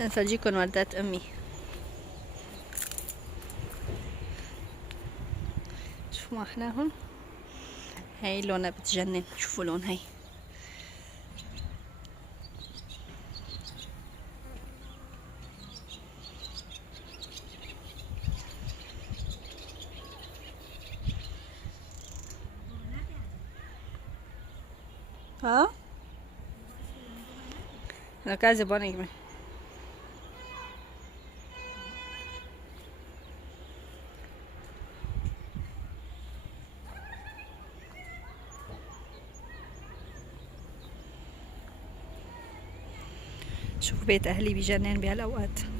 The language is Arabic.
أفرجيكم وردات أمي. شوفوا ما أحلاهم، هاي لونها بتجنن. شوفوا لون هاي. ها la casa buona. شوفوا بيت أهلي بجنن بهالأوقات.